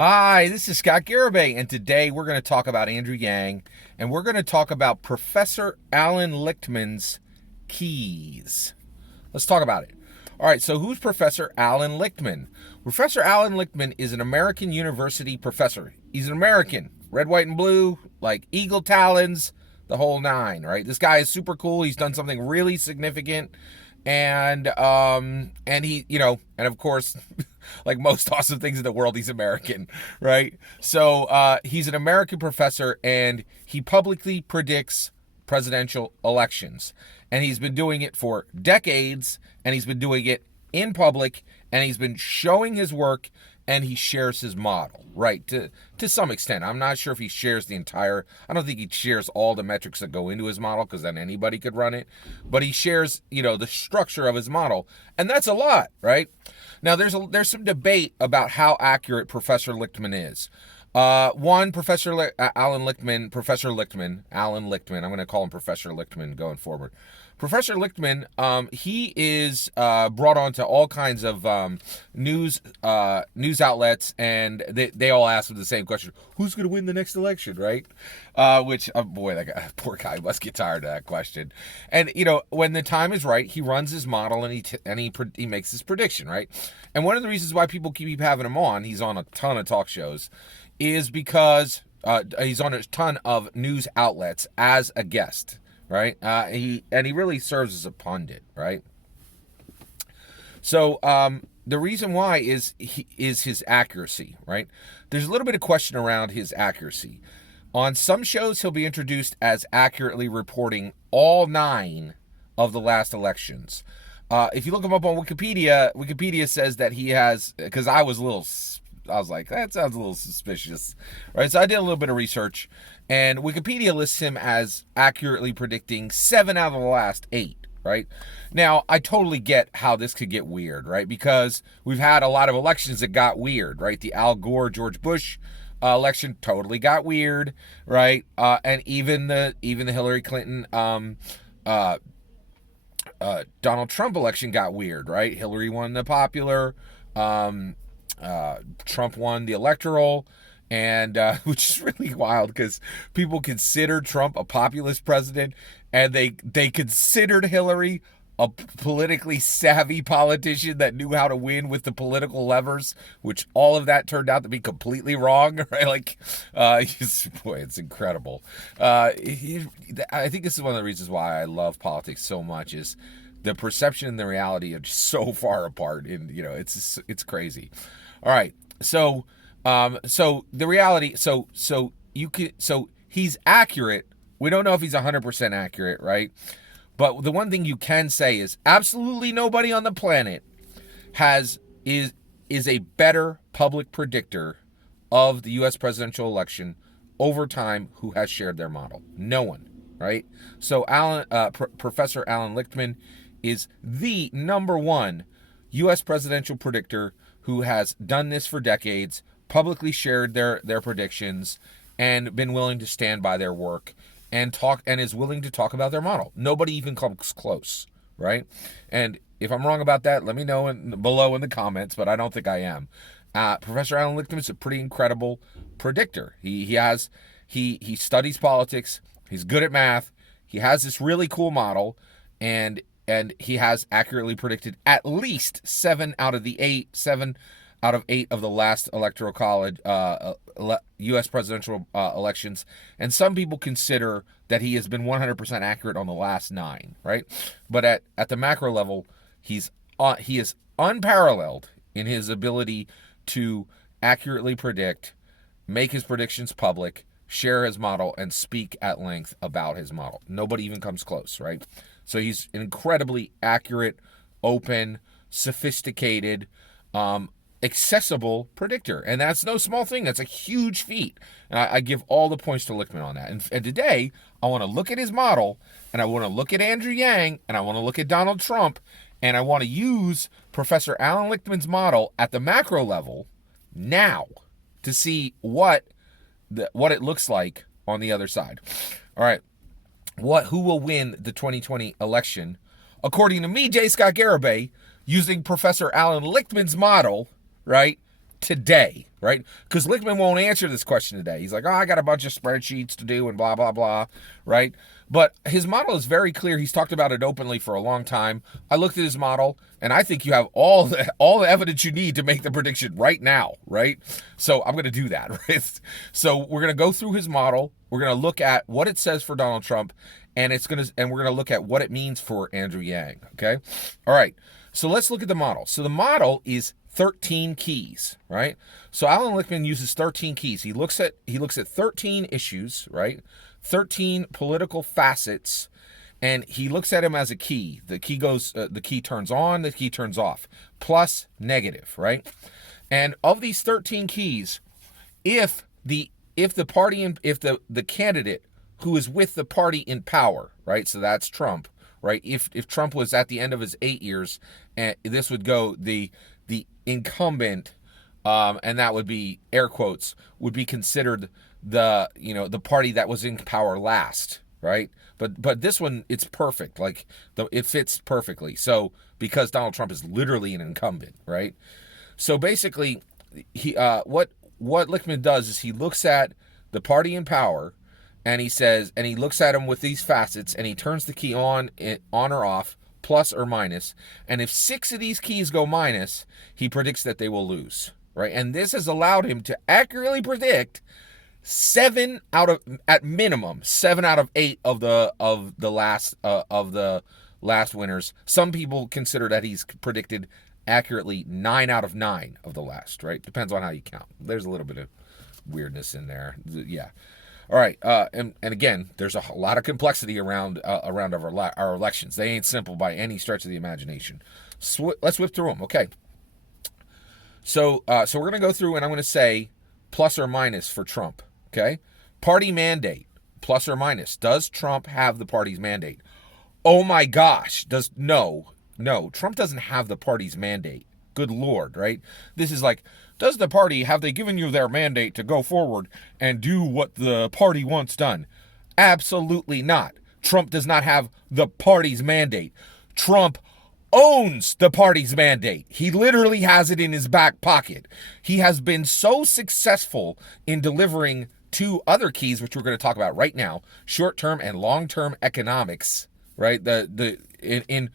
Hi, this is Scott Garibay, and today we're going to talk about Andrew Yang, and we're going to talk about Professor Alan Lichtman's keys. Let's talk about it. All right, so who's Professor Alan Lichtman? Professor Alan Lichtman is an American university professor. He's an American, red, white, and blue, like eagle talons, the whole nine, right? This guy is super cool. He's done something really significant. And he, and of course, like most awesome things in the world, he's American, right? So he's an American professor, and he publicly predicts presidential elections. And he's been doing it for decades, and he's been doing it in public, and he's been showing his work, and he shares his model, right? To some extent. I'm not sure if he shares the entire, I don't think he shares all the metrics that go into his model, because then anybody could run it. But he shares, the structure of his model, and that's a lot, right? Now, there's some debate about how accurate Professor Lichtman is. Alan Lichtman, I'm going to call him Professor Lichtman going forward. Professor Lichtman, he is brought onto all kinds of news outlets, and they all ask him the same question: who's going to win the next election, right? Which, boy, that poor guy must get tired of that question. And when the time is right, he runs his model and he makes his prediction, right? And one of the reasons why people keep having him on, he's on a ton of talk shows, is because he's on a ton of news outlets as a guest, right? He really serves as a pundit, right? So the reason why is his accuracy, right? There's a little bit of question around his accuracy. On some shows, he'll be introduced as accurately reporting all 9 of the last elections. If you look him up on Wikipedia says that he has, because I was like, that sounds a little suspicious, right? So I did a little bit of research, and Wikipedia lists him as accurately predicting 7 out of the last 8, right? Now, I totally get how this could get weird, right? Because we've had a lot of elections that got weird, right? The Al Gore, George Bush election totally got weird, right? And even the Hillary Clinton, Donald Trump election got weird, right? Hillary won the popular, Trump won the electoral, and which is really wild because people consider Trump a populist president, and they considered Hillary a politically savvy politician that knew how to win with the political levers, which all of that turned out to be completely wrong, right? Like, boy, it's incredible. I think this is one of the reasons why I love politics so much, is the perception and the reality are just so far apart, and it's crazy. All right, so the reality, so he's accurate. We don't know if he's 100% accurate, right? But the one thing you can say is absolutely nobody on the planet is a better public predictor of the U.S. presidential election over time who has shared their model. No one, right? So Professor Alan Lichtman is the number one U.S. presidential predictor who has done this for decades, publicly shared their predictions, and been willing to stand by their work and is willing to talk about their model. Nobody even comes close, right? And if I'm wrong about that, let me know below in the comments, but I don't think I am. Professor Alan Lichtman is a pretty incredible predictor. He studies politics. He's good at math. He has this really cool model, and he has accurately predicted at least 7 out of 8 of the last electoral college U.S. presidential elections, and some people consider that he has been 100% accurate on the last 9, right? But at the macro level, he is unparalleled in his ability to accurately predict, make his predictions public, share his model, and speak at length about his model. Nobody even comes close, right? So he's an incredibly accurate, open, sophisticated, accessible predictor, and that's no small thing. That's a huge feat. I give all the points to Lichtman on that. And today, I want to look at his model, and I want to look at Andrew Yang, and I want to look at Donald Trump, and I want to use Professor Alan Lichtman's model at the macro level now to see what it looks like on the other side. All right, who will win the 2020 election? According to me, J. Scott Garibay, using Professor Alan Lichtman's model, right, today. right? Because Lichtman won't answer this question today. He's like, oh, I got a bunch of spreadsheets to do and blah, blah, blah, right? But his model is very clear. He's talked about it openly for a long time. I looked at his model, and I think you have all the evidence you need to make the prediction right now, right? So I'm going to do that, right? So we're going to go through his model. We're going to look at what it says for Donald Trump, and we're going to look at what it means for Andrew Yang, okay? All right. So let's look at the model. So the model is 13 keys, right? So Alan Lichtman uses 13 keys. He looks at 13 issues, right? 13 political facets, and he looks at them as a key. The key turns on, the key turns off, plus, negative, right? And of these 13 keys, if the candidate who is with the party in power, right? So that's Trump, right? If Trump was at the end of his 8 years, and this would go the incumbent, and that would be air quotes, would be considered the party that was in power last, right? But this one, it's perfect. Like it fits perfectly. So because Donald Trump is literally an incumbent, right? So basically, what Lichtman does is he looks at the party in power, and he looks at them with these facets, and he turns the key on or off, plus or minus, and if 6 of these keys go minus, he predicts that they will lose, right? And this has allowed him to accurately predict at minimum 7 out of 8 of the last winners. Some people consider that he's predicted accurately 9 out of 9 of the last, right? Depends on how you count. There's a little bit of weirdness in there. Yeah. All right, and again, there's a lot of complexity around our elections. They ain't simple by any stretch of the imagination. Let's whip through them. Okay. So we're gonna go through, and I'm gonna say plus or minus for Trump. Okay. Party mandate, plus or minus. Does Trump have the party's mandate? Oh my gosh. No. Trump doesn't have the party's mandate. Good Lord, right? This is like, does the party, have they given you their mandate to go forward and do what the party wants done? Absolutely not. Trump does not have the party's mandate. Trump owns the party's mandate. He literally has it in his back pocket. He has been so successful in delivering 2 other keys, which we're going to talk about right now, short-term and long-term economics, right? In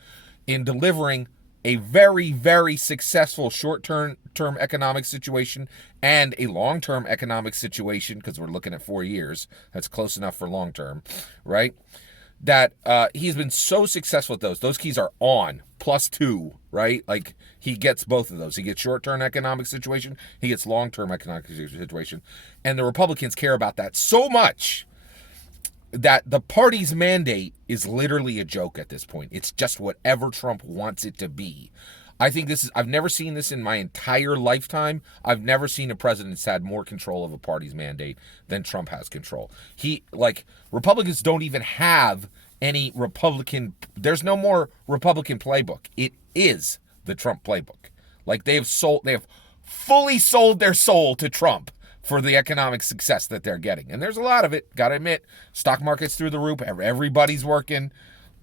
delivering a very, very successful short-term economic situation and a long-term economic situation, because we're looking at 4 years. That's close enough for long-term, right? That he's been so successful at those. Those keys are on, +2, right? Like, he gets both of those. He gets short-term economic situation. He gets long-term economic situation. And the Republicans care about that so much that the party's mandate is literally a joke at this point. It's just whatever Trump wants it to be. I think I've never seen this in my entire lifetime. I've never seen a president that's had more control of a party's mandate than Trump has control. Republicans don't even have any Republican, there's no more Republican playbook. It is the Trump playbook. Like they have fully sold their soul to Trump for the economic success that they're getting. And there's a lot of it, gotta admit. Stock market's through the roof, everybody's working.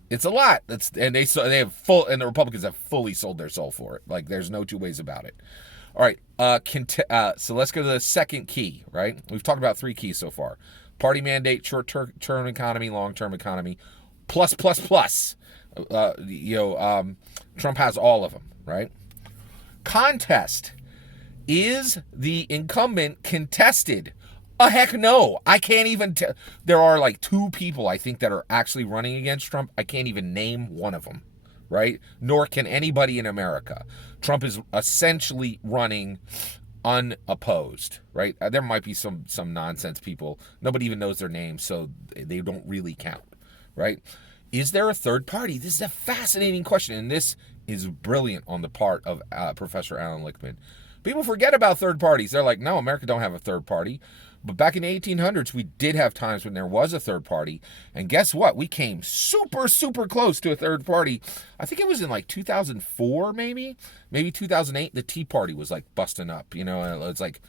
It's a lot. And the Republicans have fully sold their soul for it. Like there's no two ways about it. All right, so let's go to the second key, right? We've talked about 3 keys so far. Party mandate, short-term economy, long-term economy, plus. Trump has all of them, right? Contest. Is the incumbent contested? Heck no. I can't even tell. There are like 2 people, I think, that are actually running against Trump. I can't even name one of them, right? Nor can anybody in America. Trump is essentially running unopposed, right? There might be some nonsense people. Nobody even knows their names, so they don't really count, right? Is there a third party? This is a fascinating question, and this is brilliant on the part of Professor Alan Lichtman. People forget about third parties. They're like, no, America don't have a third party. But back in the 1800s, we did have times when there was a third party. And guess what? We came super, super close to a third party. I think it was in like 2004, maybe 2008. The Tea Party was like busting up, and it's like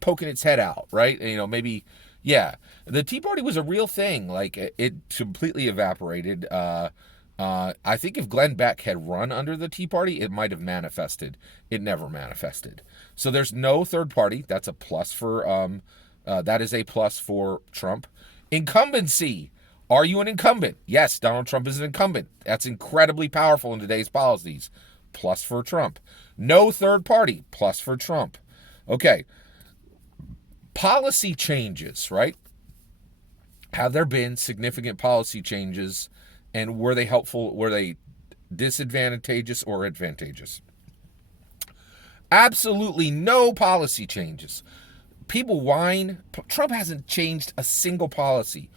poking its head out, right? And, maybe, yeah. The Tea Party was a real thing. Like it completely evaporated. I think if Glenn Beck had run under the Tea Party, it might have manifested. It never manifested. So there's no third party. That's a plus for that is a plus for Trump. Incumbency. Are you an incumbent? Yes, Donald Trump is an incumbent. That's incredibly powerful in today's policies. Plus for Trump. No third party. Plus for Trump. Okay. Policy changes, right? Have there been significant policy changes, and were they helpful? Were they disadvantageous or advantageous? Absolutely no policy changes. People whine. Trump hasn't changed a single policy.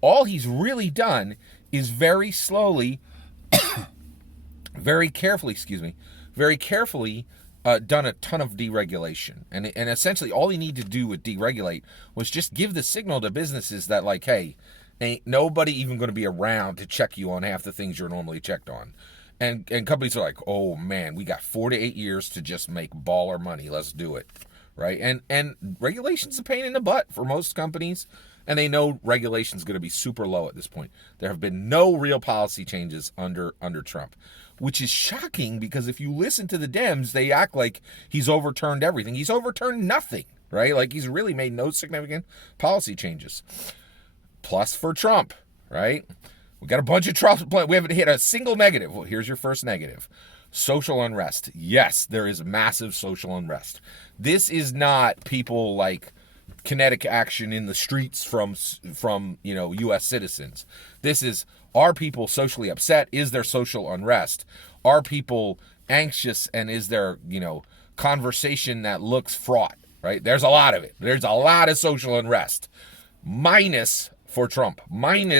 All he's really done is very slowly, very carefully, done a ton of deregulation. And essentially all he needed to do with deregulate was just give the signal to businesses that, like, hey, ain't nobody even going to be around to check you on half the things you're normally checked on. And companies are like, oh man, we got 4 to 8 years to just make baller money. Let's do it. Right? And regulation's a pain in the butt for most companies. And they know regulation's going to be super low at this point. There have been no real policy changes under Trump, which is shocking because if you listen to the Dems, they act like he's overturned everything. He's overturned nothing, right? Like he's really made no significant policy changes. Plus for Trump, right? We got a bunch of Trump. We haven't hit a single negative. Well, here's your first negative. Social unrest. Yes, there is massive social unrest. This is not people like kinetic action in the streets from U.S. citizens. This is, are people socially upset? Is there social unrest? Are people anxious? And is there conversation that looks fraught? Right? There's a lot of it. There's a lot of social unrest. Minus for Trump, man.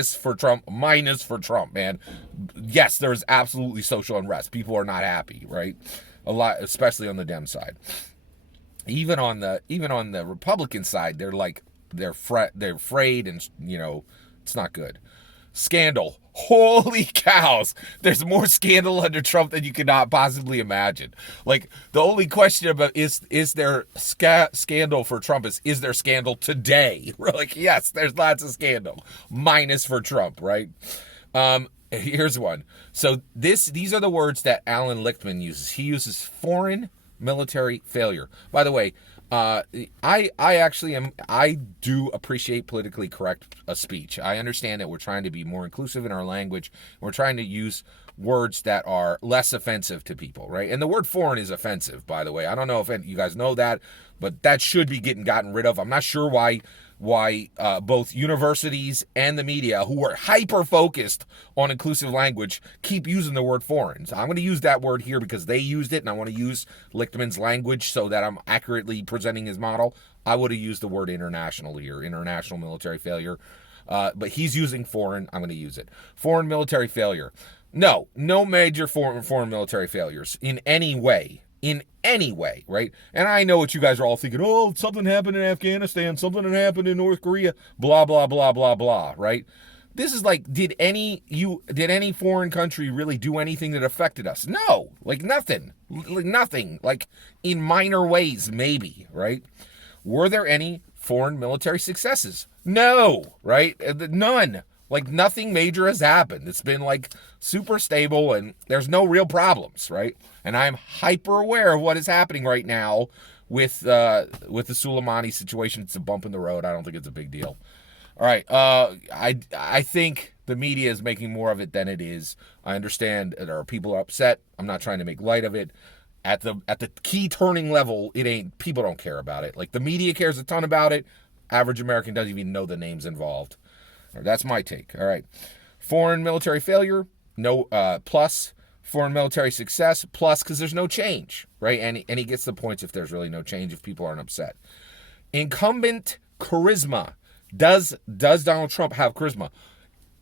Yes, there's absolutely social unrest. People are not happy, right? A lot, especially on the Dem side. Even on the Republican side, they're afraid, and it's not good. Scandal. Holy cows. There's more scandal under Trump than you could not possibly imagine. Like, the only question about is there scandal for Trump is there scandal today? We're like, yes, there's lots of scandal. Minus for Trump, right? Here's one. So these are the words that Alan Lichtman uses. He uses foreign military failure. By the way, I do appreciate politically correct speech. I understand that we're trying to be more inclusive in our language. We're trying to use words that are less offensive to people, right? And the word foreign is offensive, by the way. I don't know if you guys know that, but that should be gotten rid of. I'm not sure why both universities and the media, who are hyper focused on inclusive language, keep using the word foreign. So I'm going to use that word here because they used it, and I want to use Lichtman's language so that I'm accurately presenting his model. I would have used the word international here, international military failure. But he's using foreign. I'm going to use it. Foreign military failure. No major foreign military failures in any way. Right? And I know what you guys are all thinking. Oh, something happened in Afghanistan, something had happened in North Korea, blah blah blah blah blah. Right? This is like, did any foreign country really do anything that affected us? No, like nothing, like in minor ways, maybe. Right? Were there any foreign military successes? No, right? None. Like nothing major has happened. It's been like super stable and there's no real problems, right? And I'm hyper aware of what is happening right now with the Soleimani situation. It's a bump in the road. I don't think it's a big deal. All right. I think the media is making more of it than it is. I understand there are people upset. I'm not trying to make light of it. At the key turning level, people don't care about it. Like the media cares a ton about it. Average American doesn't even know the names involved. That's my take. All right. Foreign military failure, no plus. Foreign military success, plus, because there's no change, right? And he gets the points if there's really no change, if people aren't upset. Incumbent charisma. Does Donald Trump have charisma?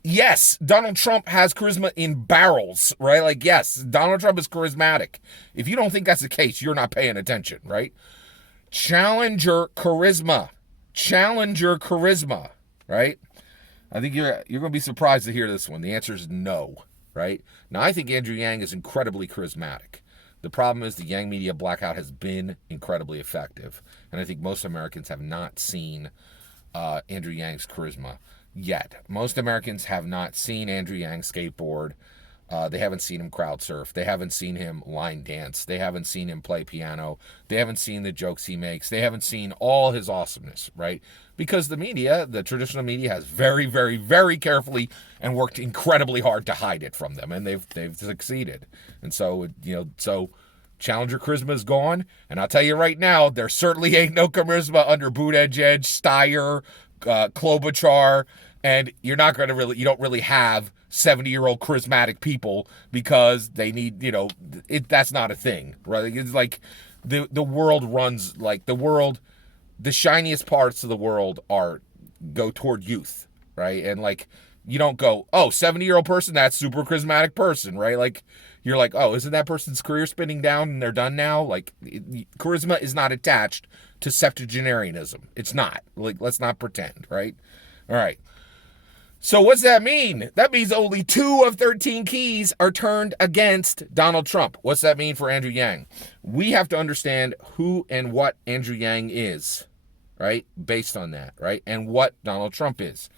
Yes, Donald Trump has charisma in barrels, right? Like, yes, Donald Trump is charismatic. If you don't think that's the case, you're not paying attention, right? Challenger charisma, right? I think you're going to be surprised to hear this one. The answer is no, right? Now, I think Andrew Yang is incredibly charismatic. The problem is the Yang media blackout has been incredibly effective. And I think most Americans have not seen Andrew Yang's charisma yet. Most Americans have not seen Andrew Yang skateboard. They haven't seen him crowd surf. They haven't seen him line dance. They haven't seen him play piano. They haven't seen the jokes he makes. They haven't seen all his awesomeness, right? Because the media, the traditional media, has very, very, very carefully and worked incredibly hard to hide it from them, and they've succeeded. And so, so Challenger charisma is gone, and I'll tell you right now, there certainly ain't no charisma under Buttigieg, Steyer, Klobuchar, and you don't really have 70-year-old charismatic people because they need, that's not a thing, right? It's like the world runs like the shiniest parts of the world go toward youth, right? And like, you don't go, oh, 70-year-old person, that's super charismatic person, right? Like, you're like, oh, isn't that person's career spinning down and they're done now? Like, charisma is not attached to septuagenarianism. It's not. Like, let's not pretend, right? All right. So what's that mean? That means only 2 of 13 keys are turned against Donald Trump. What's that mean for Andrew Yang? We have to understand who and what Andrew Yang is, right? Based on that, right? And what Donald Trump is.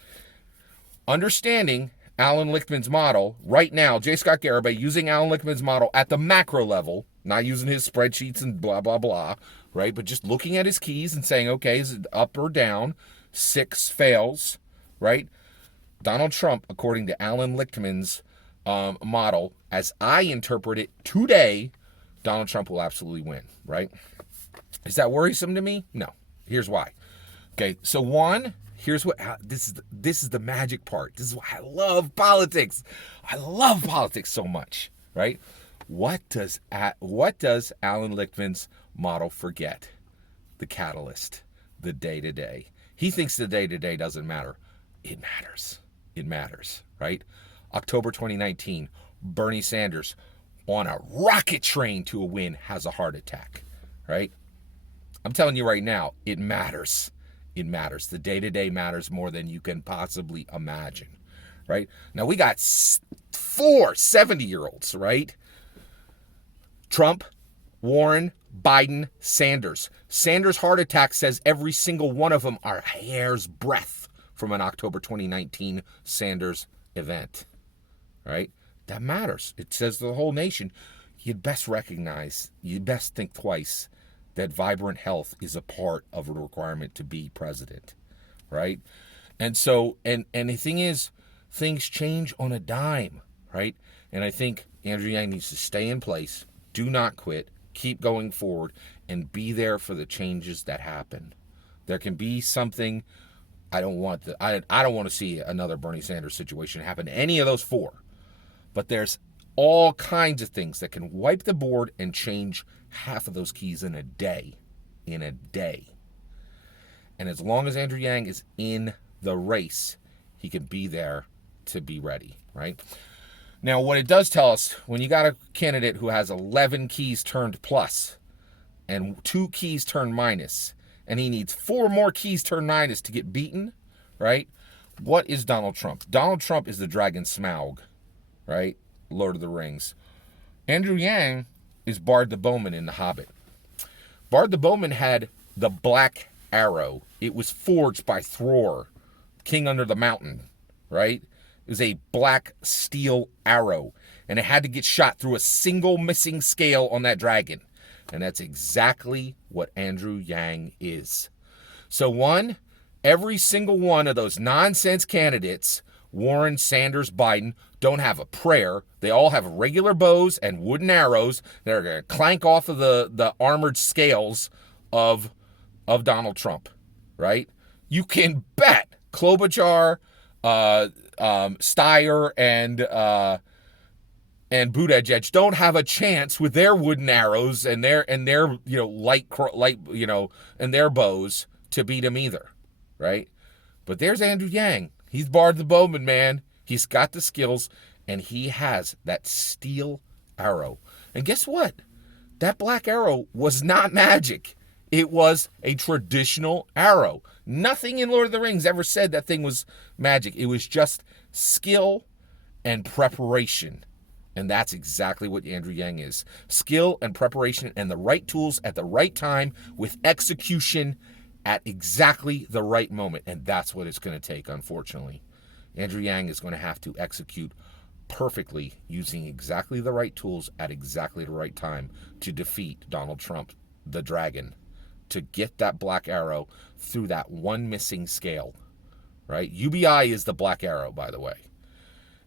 Understanding Alan Lichtman's model right now, J. Scott Garibay using Alan Lichtman's model at the macro level, not using his spreadsheets and blah, blah, blah, right? But just looking at his keys and saying, okay, is it up or down? 6 fails, right? Donald Trump, according to Alan Lichtman's model, as I interpret it today, Donald Trump will absolutely win, right? Is that worrisome to me? No. Here's why. Okay, so one, here's what this is the magic part. This is why I love politics. I love politics so much, right? What does Alan Lichtman's model forget? The catalyst, the day-to-day. He thinks the day-to-day doesn't matter. It matters. It matters, right? October 2019, Bernie Sanders on a rocket train to a win has a heart attack, right? I'm telling you right now, it matters. It matters. The day-to-day matters more than you can possibly imagine, right? Now, we got 4 70-year-olds, right? Trump, Warren, Biden, Sanders. Sanders' heart attack says every single one of them are hair's breadth from an October 2019 Sanders event, right? That matters. It says to the whole nation, you'd best think twice that vibrant health is a part of a requirement to be president, right? And so, and the thing is, things change on a dime, right? And I think Andrew Yang needs to stay in place, do not quit, keep going forward, and be there for the changes that happen. There can be something. I don't want to see another Bernie Sanders situation happen to any of those 4. But there's all kinds of things that can wipe the board and change half of those keys in a day. And as long as Andrew Yang is in the race, he can be there to be ready, right? Now, what it does tell us, when you got a candidate who has 11 keys turned plus and 2 keys turned minus, and he needs 4 more keys turned minus to get beaten, right? What is Donald Trump? Donald Trump is the dragon Smaug, right? Lord of the Rings. Andrew Yang is Bard the Bowman in The Hobbit. Bard the Bowman had the black arrow. It was forged by Thror, king under the mountain, right? It was a black steel arrow, and it had to get shot through a single missing scale on that dragon. And that's exactly what Andrew Yang is. So every single one of those nonsense candidates, Warren, Sanders, Biden, don't have a prayer. They all have regular bows and wooden arrows that are going to clank off of the armored scales of Donald Trump, right? You can bet Klobuchar, Steyer, and Buttigieg don't have a chance with their wooden arrows and their light and their bows to beat him either, right? But there's Andrew Yang. He's Bard the Bowman, man. He's got the skills, and he has that steel arrow. And guess what? That black arrow was not magic. It was a traditional arrow. Nothing in Lord of the Rings ever said that thing was magic. It was just skill and preparation. And that's exactly what Andrew Yang is. Skill and preparation and the right tools at the right time with execution at exactly the right moment. And that's what it's going to take, unfortunately. Andrew Yang is going to have to execute perfectly using exactly the right tools at exactly the right time to defeat Donald Trump, the dragon, to get that black arrow through that one missing scale, right? UBI is the black arrow, by the way.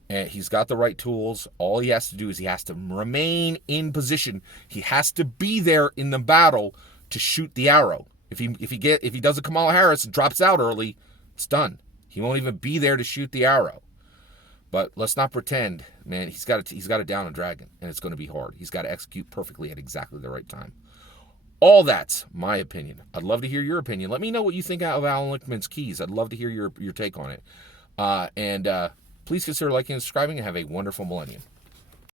And he's got the right tools. All he has to do is he has to remain in position. He has to be there in the battle to shoot the arrow. If he does a Kamala Harris and drops out early, it's done. He won't even be there to shoot the arrow. But let's not pretend, man. He's got to down a dragon, and it's going to be hard. He's got to execute perfectly at exactly the right time. All that's my opinion. I'd love to hear your opinion. Let me know what you think of Alan Lichtman's keys. I'd love to hear your take on it. And please consider liking and subscribing, and have a wonderful millennium.